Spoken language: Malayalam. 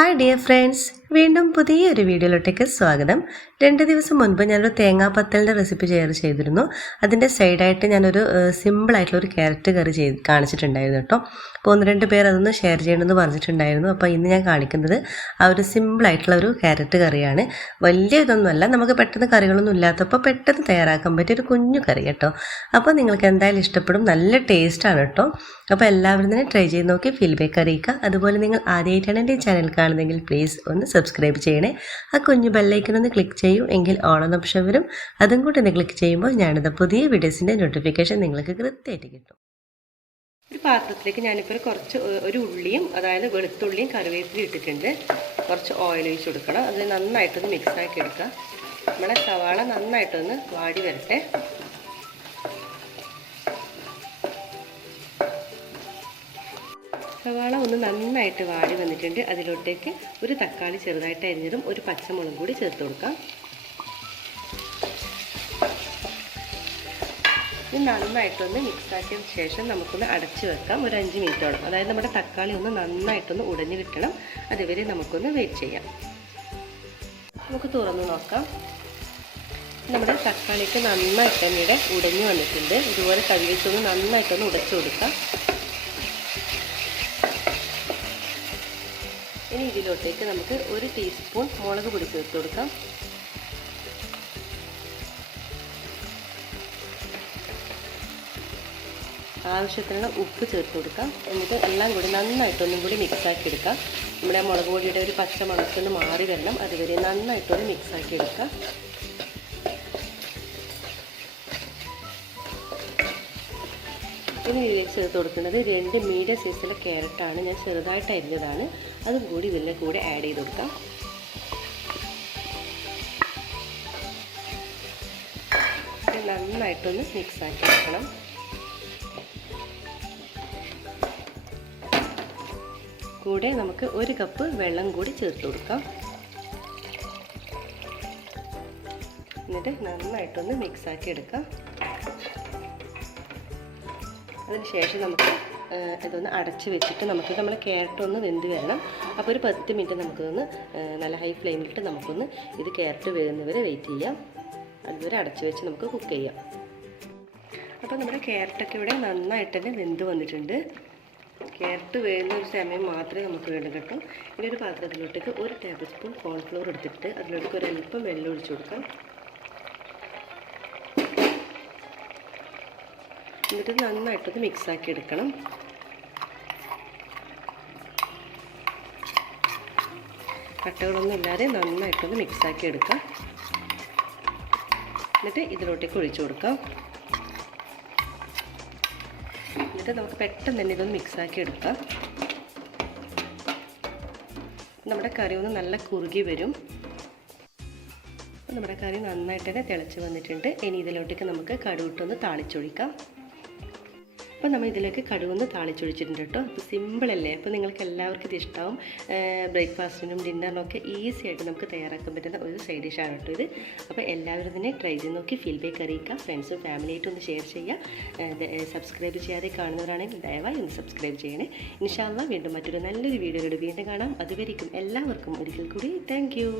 ഹായ് ഡിയർ ഫ്രണ്ട്സ്, വീണ്ടും പുതിയൊരു വീഡിയോയിലോട്ടേക്ക് സ്വാഗതം. 2 ദിവസം മുൻപ് ഞാനൊരു തേങ്ങാപ്പത്തലിൻ്റെ റെസിപ്പി ഷെയർ ചെയ്തിരുന്നു. അതിൻ്റെ സൈഡായിട്ട് ഞാനൊരു സിമ്പിളായിട്ടുള്ളൊരു ക്യാരറ്റ് കറി കാണിച്ചിട്ടുണ്ടായിരുന്നു കേട്ടോ. അപ്പോൾ 1-2 പേർ അതൊന്ന് ഷെയർ ചെയ്യണമെന്ന് പറഞ്ഞിട്ടുണ്ടായിരുന്നു. അപ്പോൾ ഇന്ന് ഞാൻ കാണിക്കുന്നത് ആ ഒരു സിമ്പിളായിട്ടുള്ള ഒരു ക്യാരറ്റ് കറിയാണ്. വലിയ ഇതൊന്നുമല്ല, നമുക്ക് പെട്ടെന്ന് കറികളൊന്നും ഇല്ലാത്തപ്പോൾ പെട്ടെന്ന് തയ്യാറാക്കാൻ പറ്റിയ ഒരു കുഞ്ഞു കറി കേട്ടോ. അപ്പോൾ നിങ്ങൾക്ക് എന്തായാലും ഇഷ്ടപ്പെടും, നല്ല ടേസ്റ്റാണ് കേട്ടോ. അപ്പോൾ എല്ലാവരും തന്നെ ട്രൈ ചെയ്ത് നോക്കി ഫീഡ്ബാക്ക് അറിയിക്കുക. അതുപോലെ നിങ്ങൾ ആദ്യമായിട്ടാണ് എൻ്റെ ചാനൽ കാണുന്നതെങ്കിൽ പ്ലീസ് ഒന്ന് സബ്സ്ക്രൈബ് ചെയ്യണേ. ആ കുഞ്ഞു ബെല്ലൈക്കനൊന്ന് ക്ലിക്ക് ചെയ്യൂ, എങ്കിൽ ഓൾ എന്ന ഓപ്ഷൻ വരും. അതും കൂടി ഒന്ന് ക്ലിക്ക് ചെയ്യുമ്പോൾ ഞാനിത് പുതിയ വീഡിയോസിൻ്റെ നോട്ടിഫിക്കേഷൻ നിങ്ങൾക്ക് കൃത്യമായിട്ട് കിട്ടും. ഒരു പാത്രത്തിലേക്ക് ഞാനിപ്പോൾ ഒരു ഉള്ളിയും, അതായത് വെളുത്തുള്ളിയും കറിവേപ്പിലയും ഇട്ടിട്ടുണ്ട്. കുറച്ച് ഓയിൽ ഒഴിച്ച് കൊടുക്കണം. അത് നന്നായിട്ടൊന്ന് മിക്സാക്കി എടുക്കുക. നമ്മുടെ സവാള നന്നായിട്ടൊന്ന് വാടി വരട്ടെ. സവാള ഒന്ന് നന്നായിട്ട് വാടി വന്നിട്ടുണ്ട്. അതിലോട്ടേക്ക് ഒരു തക്കാളി ചെറുതായിട്ട് അരിഞ്ഞതും ഒരു പച്ചമുളകും കൂടി ചേർത്ത് കൊടുക്കാം. ഇത് നന്നായിട്ടൊന്ന് മിക്സാക്കിയ ശേഷം നമുക്കൊന്ന് അടച്ചു വെക്കാം ഒരു 5 മിനിറ്റോളം. അതായത് നമ്മുടെ തക്കാളി ഒന്ന് നന്നായിട്ടൊന്ന് ഉടഞ്ഞു കിട്ടണം. അതുവരെ നമുക്കൊന്ന് വെയിറ്റ് ചെയ്യാം. നമുക്ക് തുറന്ന് നോക്കാം. നമ്മുടെ തക്കാളിക്ക് നന്നായിട്ട് ഇവിടെ ഉടഞ്ഞു വന്നിട്ടുണ്ട്. ഇതുപോലെ കഴുകിയിട്ടൊന്ന് നന്നായിട്ടൊന്ന് ഉടച്ചു കൊടുക്കാം. ഇനി ഇതിലോട്ടേക്ക് നമുക്ക് 1 ടീസ്പൂൺ മുളക് പൊടി ചേർത്ത് കൊടുക്കാം. ആവശ്യത്തിനുള്ള ഉപ്പ് ചേർത്ത് കൊടുക്കാം. എന്നിട്ട് എല്ലാം കൂടി നന്നായിട്ടൊന്നും കൂടി മിക്സാക്കി എടുക്കാം. നമ്മുടെ മുളക് പൊടിയുടെ ഒരു പച്ച മണത്തൊന്ന് മാറി വരണം. അതുവരെ നന്നായിട്ടൊന്ന് മിക്സാക്കി എടുക്കാം. ഇനി ഇതിലേക്ക് ചേർത്ത് കൊടുക്കുന്നത് 2 മീഡിയം സൈസിലെ ക്യാരറ്റാണ്. ഞാൻ ചെറുതായിട്ട് അരിഞ്ഞതാണ്. അതും കൂടി ഇതിൻ്റെ കൂടെ ആഡ് ചെയ്ത് കൊടുക്കാം. നന്നായിട്ടൊന്ന് മിക്സാക്കി എടുക്കണം. കൂടെ നമുക്ക് 1 കപ്പ് വെള്ളം കൂടി ചേർത്ത് കൊടുക്കാം. എന്നിട്ട് നന്നായിട്ടൊന്ന് മിക്സാക്കി എടുക്കാം. അതിനുശേഷം നമുക്ക് ഇതൊന്ന് അടച്ച് വെച്ചിട്ട് നമ്മുടെ ക്യാരറ്റ് ഒന്ന് വെന്ത് വരണം. അപ്പോൾ ഒരു 10 മിനിറ്റ് നമുക്കിതൊന്ന് നല്ല ഹൈ ഫ്ലെയിമിലിട്ട് നമുക്കൊന്ന് ഇത് ക്യാരറ്റ് വേകുന്നവരെ വെയിറ്റ് ചെയ്യാം. അതുവരെ അടച്ച് വെച്ച് നമുക്ക് കുക്ക് ചെയ്യാം. അപ്പോൾ നമ്മുടെ ക്യാരറ്റൊക്കെ ഇവിടെ നന്നായിട്ട് തന്നെ വെന്ത് വന്നിട്ടുണ്ട്. ക്യാരറ്റ് വേകുന്ന ഒരു സമയം മാത്രമേ നമുക്ക് വേണ്ടൂ കേട്ടോ. ഇനി ഒരു പാത്രത്തിലോട്ടേക്ക് 1 ടേബിൾ സ്പൂൺ കോൺഫ്ലവർ എടുത്തിട്ട് അതിലോട്ടേക്ക് ഒരല്പം വെള്ളം ഒഴിച്ച് കൊടുക്കാം. എന്നിട്ട് നന്നായിട്ടൊന്ന് മിക്സാക്കി എടുക്കണം. കട്ടകളൊന്നും ഇല്ലാതെ നന്നായിട്ടൊന്ന് മിക്സാക്കി എടുക്കാം. എന്നിട്ട് ഇതിലോട്ടേക്ക് ഒഴിച്ചു കൊടുക്കാം. എന്നിട്ട് നമുക്ക് പെട്ടെന്ന് തന്നെ ഇതൊന്ന് മിക്സാക്കി എടുക്കാം. നമ്മുടെ കറി ഒന്ന് നല്ല കുറുകി വരും. നമ്മുടെ കറി നന്നായിട്ട് തന്നെ തിളച്ച് വന്നിട്ടുണ്ട്. ഇനി ഇതിലോട്ടേക്ക് നമുക്ക് കടുവിട്ടൊന്ന് താളിച്ചൊഴിക്കാം. അപ്പോൾ നമ്മൾ ഇതിലേക്ക് കടുവൊന്ന് താളിച്ചൊഴിച്ചിട്ടുണ്ട് കേട്ടോ. അപ്പോൾ സിമ്പിളല്ലേ. അപ്പോൾ നിങ്ങൾക്ക് എല്ലാവർക്കും ഇത് ഇഷ്ടമാവും. ബ്രേക്ക്ഫാസ്റ്റിനും ഡിന്നറിനും ഒക്കെ ഈസി ആയിട്ട് നമുക്ക് തയ്യാറാക്കാൻ പറ്റുന്ന ഒരു സൈഡ് ഡിഷാണ് കേട്ടോ ഇത്. അപ്പോൾ എല്ലാവരും തന്നെ ട്രൈ ചെയ്ത് നോക്കി ഫീഡ്ബാക്ക് അറിയിക്കുക. ഫ്രണ്ട്സും ഫാമിലിയായിട്ടും ഒന്ന് ഷെയർ ചെയ്യുക. സബ്സ്ക്രൈബ് ചെയ്യാതെ കാണുന്നവരാണെങ്കിൽ ദയവായി ഒന്ന് സബ്സ്ക്രൈബ് ചെയ്യണേ. ഇൻഷാ അല്ലാഹ് വീണ്ടും മറ്റൊരു നല്ലൊരു വീഡിയോയോട് വീണ്ടും കാണാം. അതുവരെയും എല്ലാവർക്കും ഒരിക്കൽ കൂടി താങ്ക് യു.